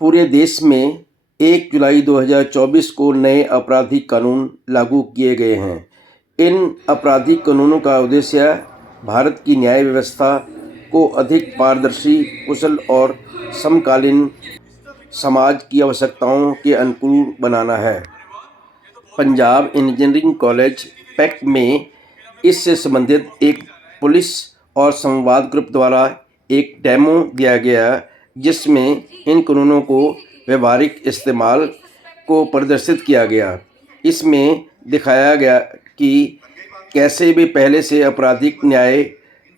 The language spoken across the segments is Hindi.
पूरे देश में 1 जुलाई 2024 को नए आपराधिक कानून लागू किए गए हैं। इन आपराधिक कानूनों का उद्देश्य भारत की न्याय व्यवस्था को अधिक पारदर्शी, कुशल और समकालीन समाज की आवश्यकताओं के अनुकूल बनाना है। पंजाब इंजीनियरिंग कॉलेज पैक्ट में इससे संबंधित एक पुलिस और संवाद ग्रुप द्वारा एक डेमो दिया गया, जिसमें इन कानूनों को व्यवहारिक इस्तेमाल को प्रदर्शित किया गया। इसमें दिखाया गया कि कैसे वे पहले से आपराधिक न्याय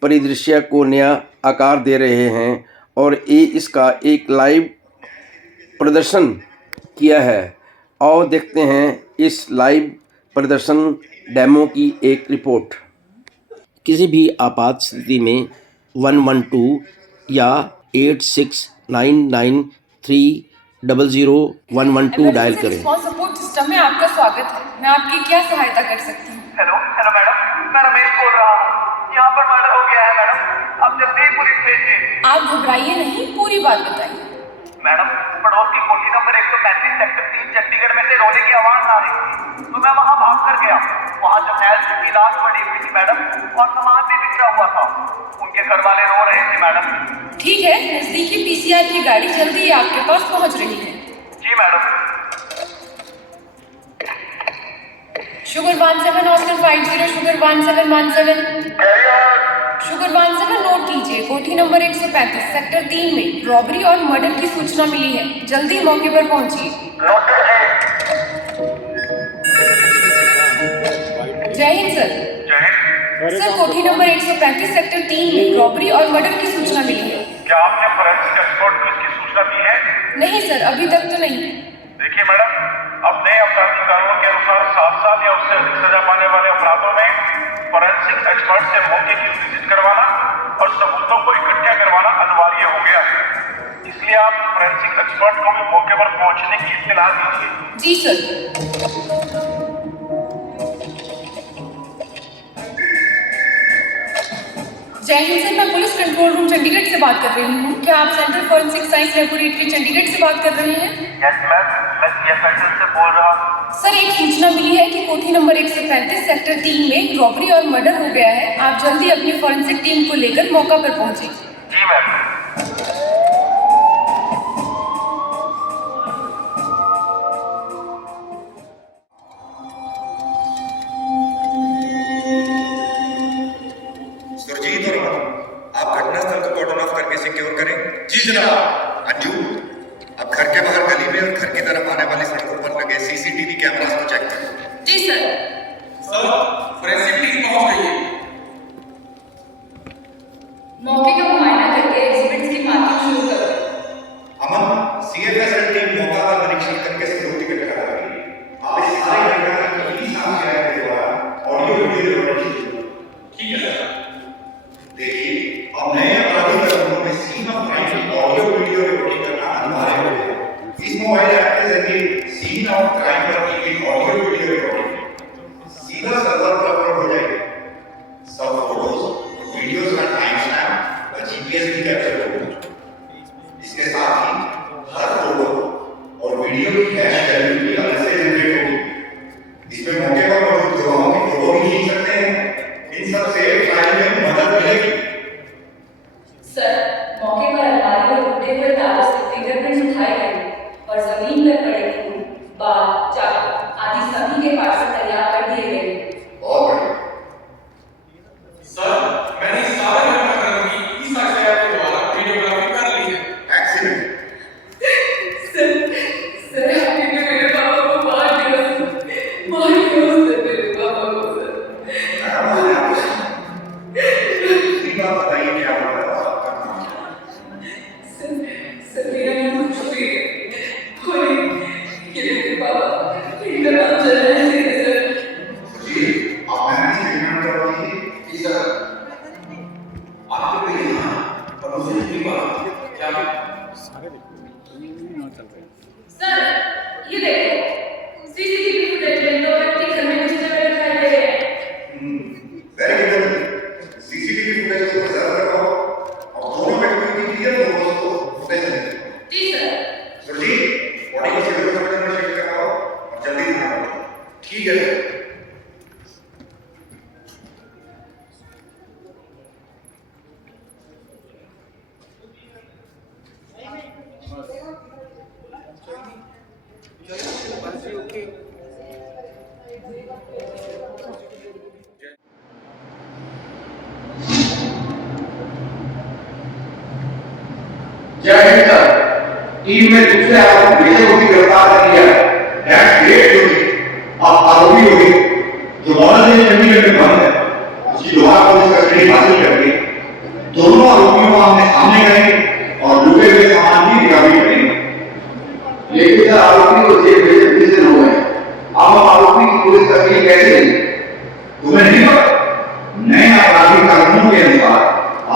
परिदृश्य को नया आकार दे रहे हैं और इसका एक लाइव प्रदर्शन किया है। और देखते हैं इस लाइव प्रदर्शन डेमो की एक रिपोर्ट। किसी भी आपात स्थिति में 112 या 8699300112 डायल करें। सपोर्ट सिस्टम में आपका स्वागत है। मैं आपकी क्या सहायता कर सकती हूँ? हेलो मैडम, मैं रमेश बोल रहा हूँ। यहाँ पर मर्डर हो गया है मैडम, अब जल्दी पुलिस भेजिए। आप घबराइए नहीं, पूरी बात बताइए। मैडम, पड़ोस की कोठी नंबर 135 सेक्टर 3 चंडीगढ़ में से रोने की आवाज आ रही थी, तो मैं वहाँ भाग कर गया। वहाँ जर्नैल सिंह की लाश पड़ी हुई थी मैडम, और सामान भी बिखरा हुआ था। उनके घर वाले रो रहे थे मैडम। ठीक है, नजदीकी पीसीआर की गाड़ी जल्दी ही आपके पास पहुँच रही है। जी madam. Sugar 17 Oscar 50 sugar 1717 sugar 17 note कीजिए। कोठी नंबर 135 सेक्टर 3 में रॉबरी और मर्डर की सूचना मिली है, जल्दी मौके पर पहुंचिए। जय हिंद सर। सर, कोठी नंबर 135 सेक्टर 3 में रॉबरी और मर्डर की सूचना मिली है। क्या आपने फोरेंसिक एक्सपर्ट को इसकी सूचना दी है? नहीं सर, अभी तक तो नहीं। देखिए मैडम, अब नए आपराधिक कानून के अनुसार 7 साल या उससे अधिक सजा पाने वाले अपराधों में फोरेंसिक एक्सपर्ट से मौके की विजिट करवाना और सबूतों को इकट्ठा करवाना अनिवार्य हो गया। इसलिए आप फोरेंसिक एक्सपर्ट को भी मौके पर पहुंचने की इत्तला दीजिए। जी सर। जय हिंद सर, मैं पुलिस कंट्रोल रूम चंडीगढ़ से बात कर रही हूँ। क्या आप central forensic science laboratory Chandigarh से बात कर रहे हैं? यस मैम, मैं CSI से बोल रहा हूँ। सर, एक सूचना मिली है कि कोठी नंबर 135 सेक्टर 3 में रॉबरी और मर्डर हो गया है। आप जल्दी अपनी फॉरेंसिक टीम को लेकर मौका पर पहुंचे। जी मैम। सुरजीत और आप घटनास्थल को कॉर्डन ऑफ करके सिक्योर करें। जी जनाब। अंजू, अब घर के बाहर गली में और घर की तरफ आने वाली सड़कों पर लगे CCTV कैमरास को चेक करें। जी सर। सर, फोरेंसिक टीम पहुंच गई है। मौके का मुआयना करके एग्जिबिट्स की मार्किंग शुरू करो। अमन, CFSL टीम मौका पर निरीक्षण करके सिक्योरिटी टिकट करा रही है। आप इस सारे घटना की पुलिस सामने आने के बाद ऑडियो वीडियो रिकॉर्डिंग शुरू करें। ठीक है सर। देखिए, अब नए आपराधिक कानूनों में सीन ऑफ क्राइम की ऑडियो वीडियो रिकॉर्डिंग करना अनिवार्य हो गया है। इस मोबाइल ऐप के जरिए सीन ऑफ क्राइम पर की गई ऑडियो वीडियो रिकॉर्डिंग सीधा सर्वर पर अपलोड हो जाएगी। सब फोटोज, वीडियोस का टाइम स्टैम्प और GPS भी कैप्चर होगा। इसके साथ ही हर फोटो और वीडियो की कैश वैल्यू भी अलग से जनरेट होगी। इसमें मौके पर मौजूद गवाहों की फोटो भी खींच सकते हैं। इन सब से ट्रायल में मदद मिलेगी। सर, मौके पर अलमारी में टूटे हुए कागज से फिंगरप्रिंट्स उठाए गए और जमीन पर पड़े फूल, बाल, चाकू आदि सभी के पार्सल तैयार कर दिए गए। और बढ़िया। सर, मैंने सारे घटनाक्रम की इस अक्षर के द्वारा वीडियोग्राफी कर ली है। एक्सीडेंट। सर आपने मेरे पापा को मार दिया। मार दिया उसने मेरे पापा को सर। बात बताइए क्या हुआ है आपका नाम? सर मेरा नाम खुशबू है। कोई ये मेरे पापा इनका नाम चल रहा है सर। जी, आप मैंने स्टेटमेंट करो कि सर आपको भी यहाँ और मुझे भी बात क्या सर, ये देखो CCTV फुटेज में दो व्यक्ति घर में घुसते हुए दिखाई दे रहे हैं। Very good. CCTV फुटेज को प्रिजर्व करो और दोनों व्यक्तियों की क्लियर फोटोज को फुटेज दें। जी सर। जय हिंद सर। टीम में दूसरे आरोपी विजय को भी गिरफ्तार कर लिया है। That's great news. अब आरोपी रोहित जो मॉडल से चंडीगढ़ में बंद है, उसकी दोबारा पुलिस कस्टडी हासिल करके दोनों आरोपियों को आमने सामने करेंगे और लूटे हुए सामान की रिकवरी करेंगे। लेकिन सर आरोपी को जेल भेजे 20 दिन हो गए। अब हम आरोपी की पुलिस कस्टडी कैसे लेंगे? तुम्हें नहीं पता? नए आपराधिक कानूनों के अनुसार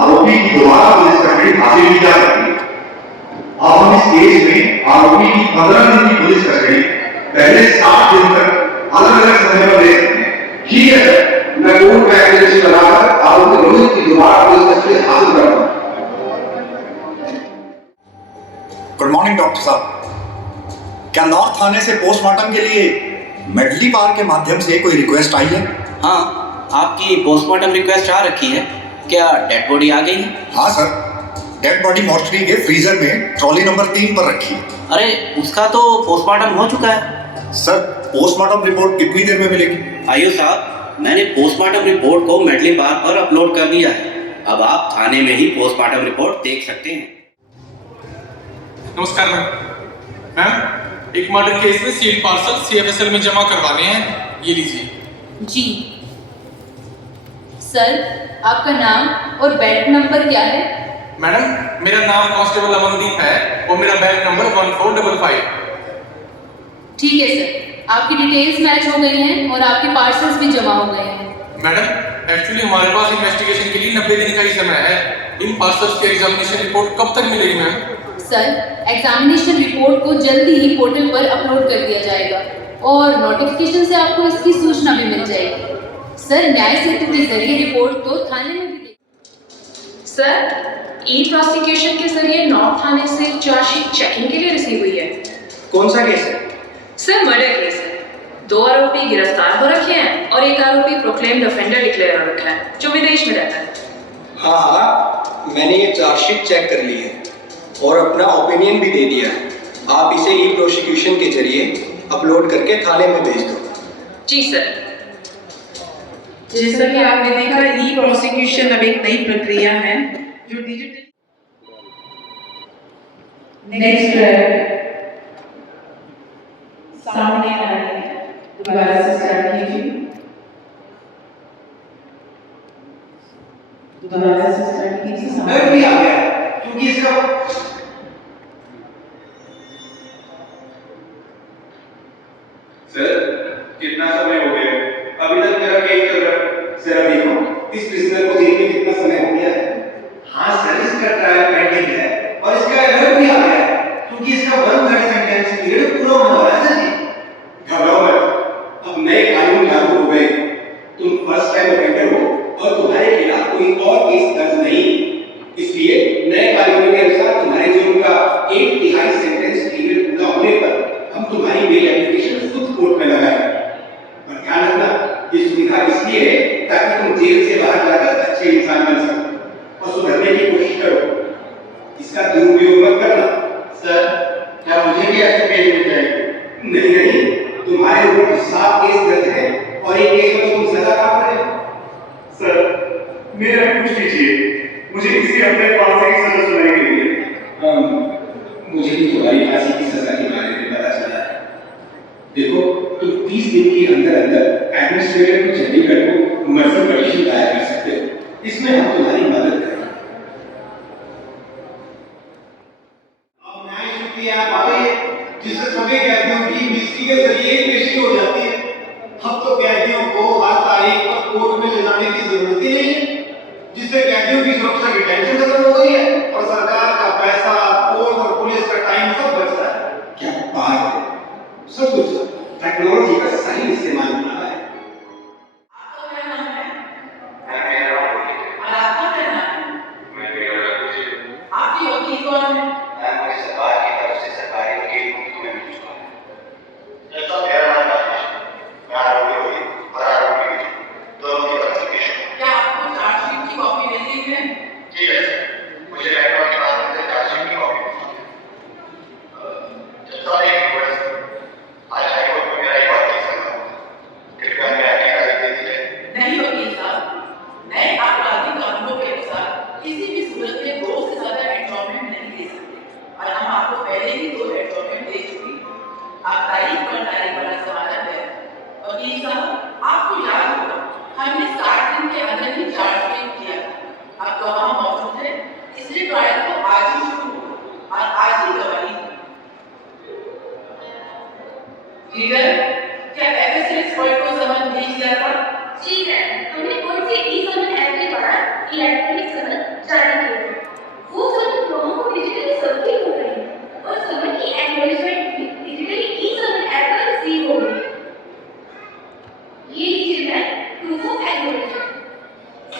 आरोपी की दोबारा पुलिस कस्टडी हासिल की जा सकती है। अब हम इस केस में आरोपी की 15 दिन की पुलिस कस्टडी पहले 7 दिन तक अलग अलग समय पर ले सकते हैं। ठीक है सर, मैं कोर्ट में एप्लीकेशन लगाकर आरोपी रोहित की दोबारा पुलिस कस्टडी हासिल करता हूँ। गुड मॉर्निंग डॉक्टर साहब। क्या नॉर्थ थाने से पोस्टमार्टम के लिए मेडली पार के माध्यम से कोई रिक्वेस्ट आई है? हाँ, आपकी पोस्टमार्टम रिक्वेस्ट आ रखी है। क्या डेड बॉडी आ गई है? हाँ सर, डेड बॉडी मॉर्चरी के फ्रीजर में ट्रॉली नंबर 3 पर रखी है। अरे उसका तो पोस्टमार्टम हो चुका है। सर पोस्टमार्टम रिपोर्ट कितनी देर में मिलेगी? आयु साहब, मैंने पोस्टमार्टम रिपोर्ट को मेडली बार पर अपलोड कर दिया है। अब आप थाने में ही पोस्टमार्टम रिपोर्ट देख सकते हैं। नमस्कार मैम, एक मर्डर केस में सील्ड पार्सल CFSL में जमा करवाने हैं, ये लीजिए। जी सर, आपका नाम और बेल्ट नंबर क्या है? मैडम, मेरा नाम कांस्टेबल अमनदीप है और मेरा बेल्ट नंबर 1455। ठीक है सर, आपकी डिटेल्स मैच हो गई हैं और आपके पार्सल्स भी जमा हो गए हैं। मैडम, एक्चुअली हमारे पास इन्वेस्टिगेशन के लिए 90 दिन का ही समय है। इन पार्सल्स की एग्जामिनेशन रिपोर्ट कब तक मिलेगी मैम? सर, एग्जामिनेशन रिपोर्ट को जल्दी ही पोर्टल पर अपलोड कर दिया जाएगा और नोटिफिकेशन से आपको इसकी सूचना भी मिल जाएगी। सर, न्याय सेतु के जरिए रिपोर्ट तो थाने में भी सर, ई प्रोसिक्यूशन के जरिए नॉर्थ थाने से चार्जशीट चेकिंग के लिए रिसीव हुई है। कौन सा केस है? सर, मर्डर केस है। 2 आरोपी गिरफ्तार हो रखे हैं और एक आरोपी प्रोक्लेम्ड ऑफेंडर डिक्लेयर हो रखा है जो विदेश में रहता है। हाँ, मैंने ये चार्जशीट चेक कर ली है और अपना ओपिनियन भी दे दिया है। आप इसे ई प्रोसिक्यूशन के जरिए अपलोड करके थाने में भेज दो। जी सर। जैसा कि आपने देखा, ई प्रोसिक्यूशन अब एक नई प्रक्रिया है जो डिजिटल। नेक्स्ट सामने आ रही है, दोबारा से स्टार्ट कीजिए। दोबारा से स्टार्ट कीजिए। डर भी आ गया क्योंकि इसका सर, कितना समय हो गया? अभी तक मेरा केस चल रहा है। सर देखो, इस प्रिजनर को जेल में कितना समय हो गया है? हाँ सर, इसका ट्रायल पेंडिंग है और इसका एलर्ट भी आ गया है क्योंकि इसका 130 सेंटेंस पीरियड पूरा होने वाला है सर जी। घबराओ मत, अब नए कानून लागू हो गए। तुम फर्स्ट टाइम ऑफेंडर हो और तुम्हारे खिलाफ कोई और केस दर्ज नहीं, इसलिए नए कानूनों के अनुसार तुम्हारे जुर्म का 1/3 सेंटेंस पीरियड पूरा होने पर हम तुम्हारी बेल एप्लीकेशन खुद कोर्ट में लगाएंगे। और ध्यान रखना, ये सुविधा इसलिए है ताकि तुम जेल से बाहर जाकर अच्छे इंसान बन सको और सुधरने की कोशिश करो। इसका दुरुपयोग मत करना। सर, क्या मुझे भी ऐसे बेल मिल जाएगी? नहीं, तुम्हारे ऊपर 7 केस दर्ज है और एक केस में तुम सजा काट रहे हो। सर, मेरा कुछ कीजिए, मुझे किसी अपने फांसी की सजा सुनाई गई है। मुझे भी तुम्हारी फांसी की सजा के बारे में पता चला है। देखो, तुम 30 दिन के अंदर अंदर एडमिनिस्ट्रेटर को चंडीगढ़ को मर्डर पिटीशन दायर कर सकते हो। इसमें हम तुम्हारी मदद करेंगे। अब न्याय शक्ति आप आ गई है जिससे सभी कैदियों की मिस्ट्री के जरिए पेशी हो जाती है। अब तो कैदियों को हर तारीख पर कोर्ट में ले जाने की जरूरत ही नहीं है, जिससे कैदियों की सुरक्षा की टेंशन खत्म हो गई है और सरकार का पैसा, कोर्ट और पुलिस का टाइम सब बचता है। क्या बात है, सब कुछ टेक्नोलॉजी का सही इस्तेमाल होना है। आपका क्या नाम है? मैं मेरा और आपका क्या नाम है? मैं मेरा आपकी वकील कौन है? मुझे सरकार की तरफ से सरकारी वकील तुम्हें मिल चुका है। जैसा मेरा नाम राजेश, मैं आरोपी हुई और आरोपी हुई दोनों की एप्लीकेशन। क्या आपको चार्जशीट की कॉपी मिल गई है? ठीक है, मुझे लैपटॉप के बाद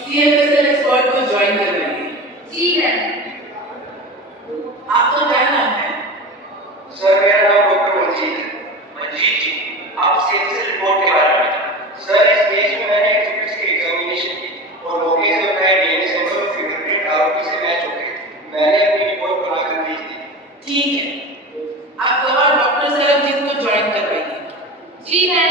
CFSL एक्सपर्ट को ज्वाइन करवाइए। जी है। आपका क्या नाम है? सर मेरा नाम डॉक्टर मंजीत है। मंजीत जी, आप CFSL रिपोर्ट के बारे में सर इस केस में मैंने एक्सपर्ट्स की एग्जामिनेशन की और मौके से उठाए डीएनए सैंपल और फिंगरप्रिंट आरोपी से मैच हो गए। मैंने अपनी रिपोर्ट बनाकर भेज दी। ठीक है, आप गवाह डॉक्टर सरबजीत को ज्वाइन करवाइए। जी है।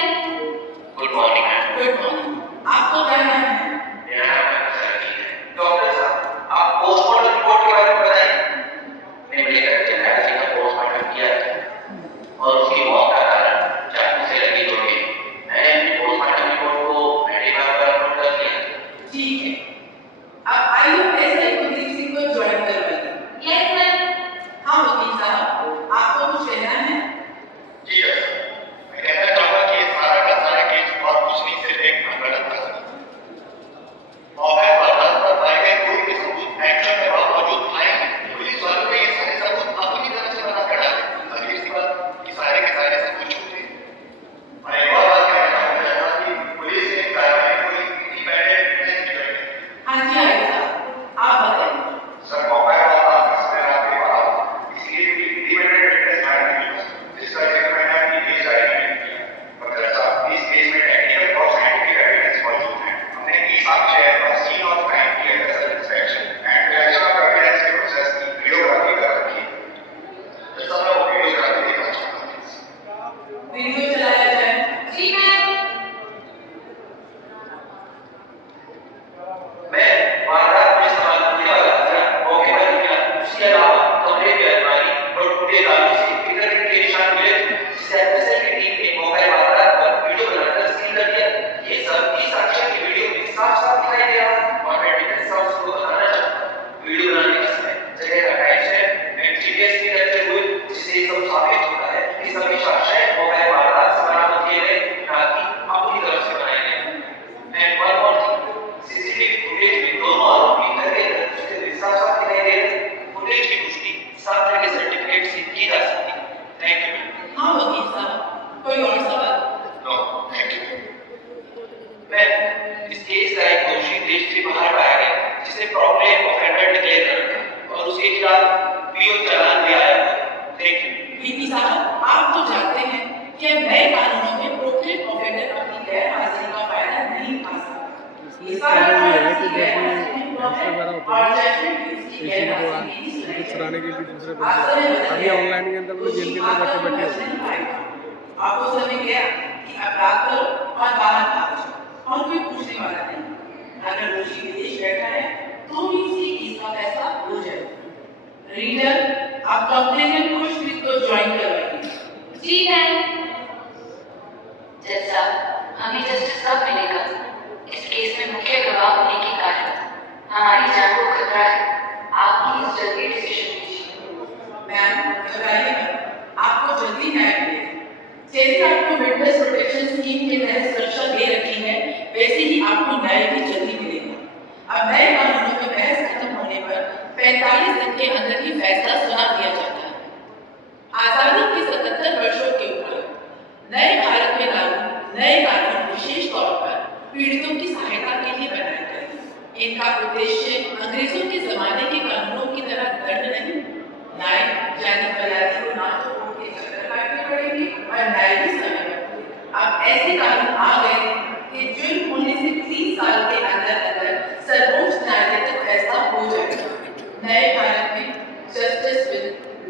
Good morning ma'am. Good morning. आपका क्या नाम है? मेरा नाम सरजीत है। डॉक्टर साहब, आप पोस्टमार्टम रिपोर्ट के बारे में बताइए। मैंने मेरे बच्चे नायसी का पोस्टमार्टम किया था और उसकी मौत का कारण चाकू से लगी गोली है। मैंने अपनी पोस्टमार्टम रिपोर्ट को मेडिकल पर अपलोड कर दिया। ठीक है, आप IUSI कुलदीप सिंह को ज्वाइन करवाइए। Yes ma'am. हाँ वकील साहब, आपको कुछ कहना है? जी सर, मैं कहना चाहूंगा कि ये सारा का सारा केस और कुछ नहीं, सिर्फ एक गलत था। मौके पर रास्ता पाए गए कोई भी सबूत एक्शन में मौजूद पाए नहीं। पुलिस वालों ने ये सारे सबूत अपनी तरफ से बना कर डाले। अगली सी बात, ये सारे के सारे सबूत झूठे हैं। मैं एक और बात कहना चाहूंगा कि पुलिस ने कार्रवाई को इंडिपेंडेंट विटनेस की जरूरत है। हाँ जी आइए साहब, आप बताइए। सर मौका है वाला इसमें आपके पास इसलिए भी इंडिपेंडेंट विटनेस हायर की जिसका जिक्र मैंने अपनी केस डायरी में किया। डॉक्टर साहब, इस केस में टेक्निकल और साइंटिफिक एविडेंस मौजूद है। हमने ई साक्ष्य और सीन ऑफ क्राइम की FSL inspection and collection of evidence के प्रोसेस की वीडियोग्राफी कर रखी है। जैसा मैं वो वीडियोग्राफी देखना चाहता हूँ। वीडियो चलाया जाए। जी मैम। मैं वारदात में इस्तेमाल होने वाला हथियार मौके पर निकला। उसके अलावा कमरे की अलमारी और टूटे तालों से फिंगरप्रिंट के निशान मिले जिसे एफएसएल की टीम ने मौके वारदात पर वीडियो बनाकर सील कर दिया। ये सब ई साक्ष्य की वीडियो में साफ-साफ दिखाई दे रहा और मैं डिफेंस हाउस को बताना चाहता हूं। वीडियो बनाने का समय, जगह का टाइम स्टैम्प एंड जीपीएस भी करते हुए जिससे ये सब साबित होता है कि सभी साक्ष्य मौके वारदात से बरामद किए गए, ना कि अपनी तरफ से बनाए गए। And one more thing, CCTV footage में दोनों आरोपी घर के अंदर उसके साफ साफ दिखाई दे रहे। फुटेज की पुष्टि 7 तरह के सर्टिफिकेट से की जा सकती है। Thank you. हाँ वकील साहब, कोई और सवाल? No, thank you. मैं इस केस का एक दोषी देश से बाहर पाया गया जिसे प्रॉब्लम ऑफेंडर डिक्लेयर कर रखा और उसके खिलाफ पीओ चालान भी आया। Thank you. वीपी साहब, आप तो जानते हैं कि नए कानूनों में प्रोक्लेम ऑफेंडर अपनी गैर हाजिरी का फायदा नहीं उठा सकता। इस कारण है कि और जजमेंट इसकी गैर हाजिरी नहीं छुड़ाने के लिए दूसरे बंदे अभी ऑनलाइन के अंदर जेल के अंदर बैठे बैठे आपको समझ गया कि अपराध करो और बाहर भाग जाओ और कोई पूछने वाला नहीं। अगर दोषी विदेश बैठा है तो भी उसकी केस का फैसला हो जाएगा। रीडर, आप कंप्लेनेंट को श्री को ज्वाइन करवाइए। जी मैम। जज साहब, हमें जस्टिस कब मिलेगा? इस केस में मुख्य गवाह होने के कारण हमारी जान को खतरा है। आप प्लीज जल्दी डिसीजन लीजिए। मैम घबराइए मत, आपको जल्दी न्याय मिलेगा। जैसे आपको विटनेस प्रोटेक्शन स्कीम के तहत सुरक्षा दे रखी है, वैसे ही आपको न्याय भी जल्दी मिलेगा। अब नए कानूनों में बहस खत्म होने पर 45 दिन के अंदर ही फैसला सुना दिया जाता है। आजादी के 77 वर्षों के ऊपर नए भारत में लागू नए कानून विशेष तौर पर पीड़ितों की सहायता के लिए बनाए गए। इनका उद्देश्य अंग्रेजों के जमाने के कानूनों की तरह दंड नहीं, न्याय यानी फरियादी को ना तो कोर्ट के चक्कर काटने पड़ेंगे और न्याय भी समय पर। अब ऐसे कानून आ गए कि जुर्म होने से 3 साल के अंदर अंदर सर्वोच्च न्यायालय तक फैसला हो जाएगा। नए भारत में justice will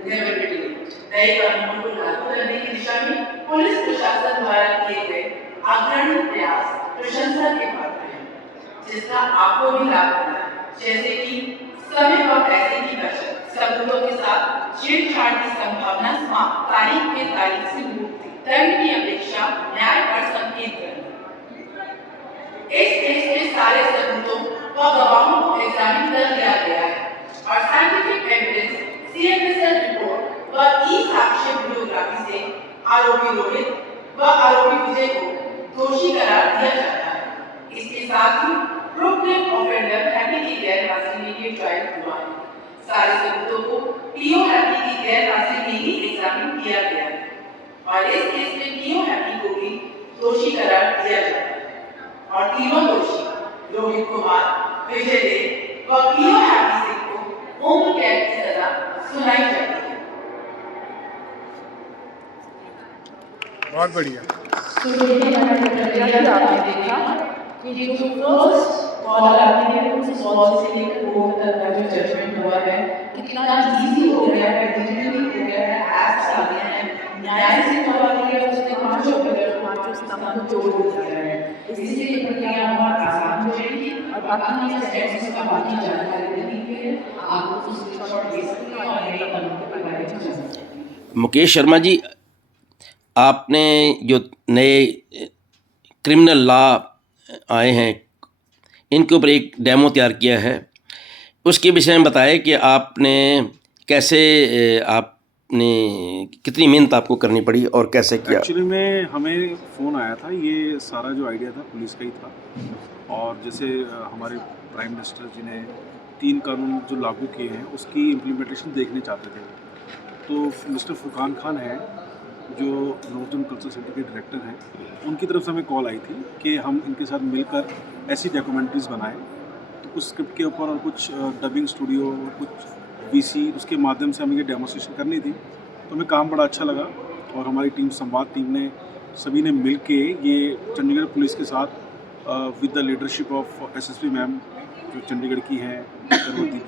never be delayed. नए कानूनों को लागू करने की दिशा में पुलिस प्रशासन द्वारा किए गए अग्रणी प्रयास प्रशंसा के पात्र हैं, जिसका आपको भी लाभ मिला है, जैसे कि समय और पैसे की बचत, सबूतों के साथ छेड़छाड़ की संभावना समाप्त, तारीख पे तारीख से मुक्ति, दंड की अपेक्षा न्याय पर संकेत करना। इस केस में सारे सबूतों व गवाहों को एग्जामिन कर लिया गया है और साइंटिफिक एविडेंस, CFSL रिपोर्ट व ई साक्ष्य वीडियोग्राफी से आरोपी रोहित व आरोपी विजय को दोषी करार दिया जाता है। इसके साथ ही प्रोक्लेम ऑफेंडर हैप्पी की गैर हाजिरी में ये ट्रायल हुआ है। सारे सबूतों को पीओ हैप्पी की गैर हाजिरी में ही एग्जामिन किया गया है और इस केस में पीओ हैप्पी को भी दोषी करार दिया जाता है और तीनों दोषी रोहित कुमार, विजय देव व पीओ हैप्पी सिंह को उम्र कैद की सजा सुनाई जाती है। बहुत बढ़िया। तो ये हमारा प्रक्रिया आपने देखा कि जो फर्स्ट कॉल आपने किया उस कॉल से लेकर कोर्ट तक का जो जजमेंट हुआ है कितना इजी हो गया है, डिजिटली हो गया है, एप्स आ गए हैं, न्याय से कॉल किया उसने पांचों स्तंभ जोड़ दिया है। इससे ये प्रक्रिया बहुत आसान हो जाएगी और बाकी ये स्टेप्स में बाकी जानकारी देने के लिए आपको स्क्रीनशॉट दे सकते हैं और नए कानून के बारे में जान सकते हैं। मुकेश शर्मा जी, आपने जो नए क्रिमिनल लॉ आए हैं इनके ऊपर एक डेमो तैयार किया है, उसके विषय में बताएं कि आपने कैसे आपने कितनी मेहनत आपको करनी पड़ी और कैसे किया। एक्चुअली में हमें फ़ोन आया था, ये सारा जो आइडिया था पुलिस का ही था। और जैसे हमारे प्राइम मिनिस्टर जी ने 3 कानून जो लागू किए हैं उसकी इम्प्लीमेंटेशन देखने चाहते थे, तो मिस्टर फुरकान खान हैं जो नॉर्दर्न कल्चर सेंटर के डायरेक्टर हैं, उनकी तरफ से हमें कॉल आई थी कि हम इनके साथ मिलकर ऐसी डॉक्यूमेंट्रीज़ बनाएं। तो कुछ स्क्रिप्ट के ऊपर और कुछ डबिंग स्टूडियो और कुछ वीसी उसके माध्यम से हमें ये डेमोस्ट्रेशन करनी थी। तो हमें काम बड़ा अच्छा लगा और हमारी टीम संवाद टीम ने सभी ने मिल के ये चंडीगढ़ पुलिस के साथ with the leadership of SSP ma'am जो चंडीगढ़ की हैं करवती जी,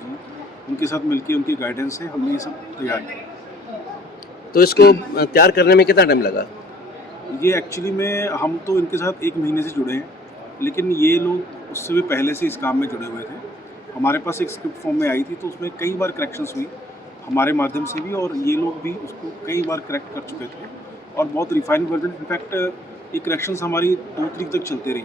उनके साथ मिल के उनकी गाइडेंस से हमने ये सब तैयार किया। तो इसको तैयार करने में कितना टाइम लगा? ये एक्चुअली में हम तो इनके साथ 1 महीने से जुड़े हैं, लेकिन ये लोग उससे भी पहले से इस काम में जुड़े हुए थे। हमारे पास एक स्क्रिप्ट फॉर्म में आई थी तो उसमें कई बार करेक्शंस हुई हमारे माध्यम से भी, और ये लोग भी उसको कई बार करेक्ट कर चुके थे और बहुत रिफाइन वर्जन। इनफैक्ट ये करेक्शंस हमारी 2 तारीख तक चलती रही।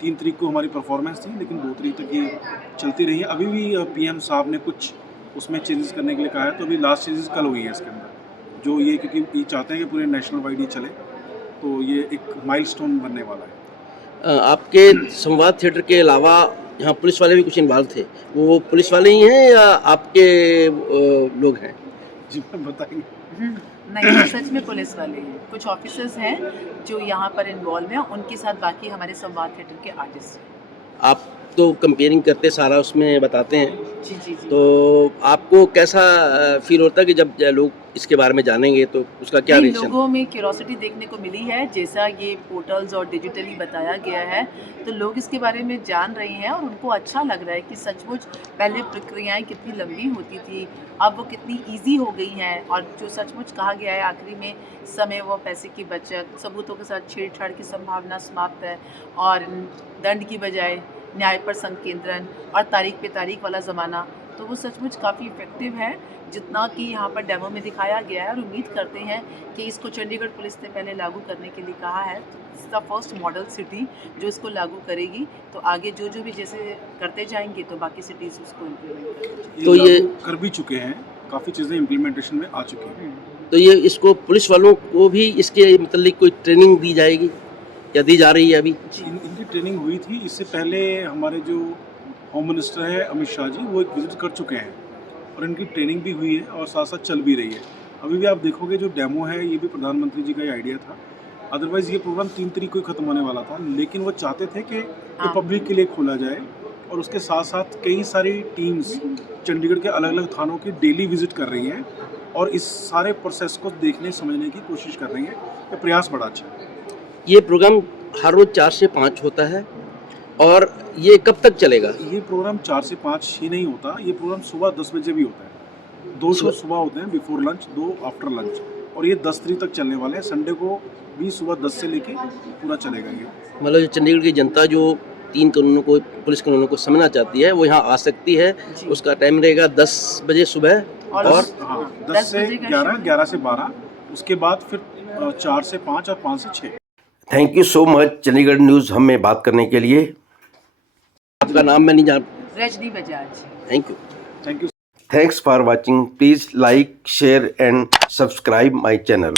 3 तारीख को हमारी परफॉर्मेंस थी, लेकिन 2 तारीख तक ये चलती रही। अभी भी पीएम साहब ने कुछ उसमें चेंजेस करने के लिए कहा है, तो अभी लास्ट चेंजेस कल हुई है इसके अंदर, जो ये क्योंकि ये चाहते हैं कि पूरे नेशनल वाइड ही चले, तो ये एक माइलस्टोन बनने वाला है। आपके संवाद थिएटर के अलावा यहाँ पुलिस वाले भी कुछ इन्वॉल्व थे, वो पुलिस वाले ही हैं या आपके लोग हैं? जी मैम बताएंगे। नहीं, सच में पुलिस वाले हैं, कुछ ऑफिसर्स हैं जो यहाँ पर इन्वॉल्व हैं, उनके साथ बाकी हमारे संवाद थिएटर के आर्टिस्ट हैं। आप तो कंपेयरिंग करते सारा उसमें बताते हैं, जी जी जी। तो आपको कैसा फील होता है कि जब लोग इसके बारे में जानेंगे तो उसका क्या रिएक्शन? लोगों में क्यूरोसिटी देखने को मिली है, जैसा ये पोर्टल्स और डिजिटली बताया गया है तो लोग इसके बारे में जान रहे हैं और उनको अच्छा लग रहा है कि सचमुच पहले प्रक्रियाएं कितनी लंबी होती थी, अब वो कितनी इजी हो गई हैं, और जो सचमुच कहा गया है आखिरी में समय व पैसे की बचत, सबूतों के साथ छेड़छाड़ की संभावना समाप्त है और दंड की बजाय न्याय पर संकेंद्रण और तारीख पे तारीख वाला ज़माना, तो वो सचमुच काफ़ी इफेक्टिव है जितना कि यहाँ पर डेमो में दिखाया गया है। और उम्मीद करते हैं कि इसको चंडीगढ़ पुलिस ने पहले लागू करने के लिए कहा है, तो द फर्स्ट मॉडल सिटी जो इसको लागू करेगी, तो आगे जो जो भी जैसे करते जाएंगे तो बाकी सिटीज़ उसको इम्प्लीमेंट करेंगे। तो ये कर भी चुके हैं, काफ़ी चीज़ें इम्प्लीमेंटेशन में आ चुकी हैं। तो ये इसको पुलिस वालों को भी इसके मतलब कोई ट्रेनिंग दी जाएगी या दी जा रही है अभी? इनकी ट्रेनिंग हुई थी, इससे पहले हमारे जो होम मिनिस्टर है अमित शाह जी, वो एक विजिट कर चुके हैं और इनकी ट्रेनिंग भी हुई है और साथ साथ चल भी रही है। अभी भी आप देखोगे जो डेमो है ये भी प्रधानमंत्री जी का ही आइडिया था। अदरवाइज़ ये प्रोग्राम 3 तारीख को ही ख़त्म होने वाला था, लेकिन वो चाहते थे कि ये पब्लिक के लिए खोला जाए और उसके साथ साथ कई सारी टीम्स चंडीगढ़ के अलग अलग थानों की डेली विजिट कर रही हैं और इस सारे प्रोसेस को देखने समझने की कोशिश कर रही हैं। ये प्रयास बड़ा अच्छा है। ये प्रोग्राम हर रोज़ 4 से 5 होता है और ये कब तक चलेगा? ये प्रोग्राम 4 से 5 ही नहीं होता, ये प्रोग्राम सुबह 10 बजे भी होता है। 2 शो सुबह होते हैं बिफोर लंच, 2 आफ्टर लंच, और ये 10 तारीख तक चलने वाले हैं। संडे को भी सुबह 10 से लेके पूरा चलेगा ये। मतलब जो चंडीगढ़ की जनता जो 3 कानूनों को, पुलिस कानूनों को समझना चाहती है, वो यहाँ आ सकती है। उसका टाइम रहेगा 10 बजे सुबह और हाँ 10 से 11, 11 से 12, उसके बाद फिर 4 से 5 और 5 से 6। Thank you so much Chandigarh news हमें बात करने के लिए। आपका नाम मैं नहीं जान। Rajni Bajaj. Thank you. Thank you. Thanks for watching. Please like, share and subscribe my channel.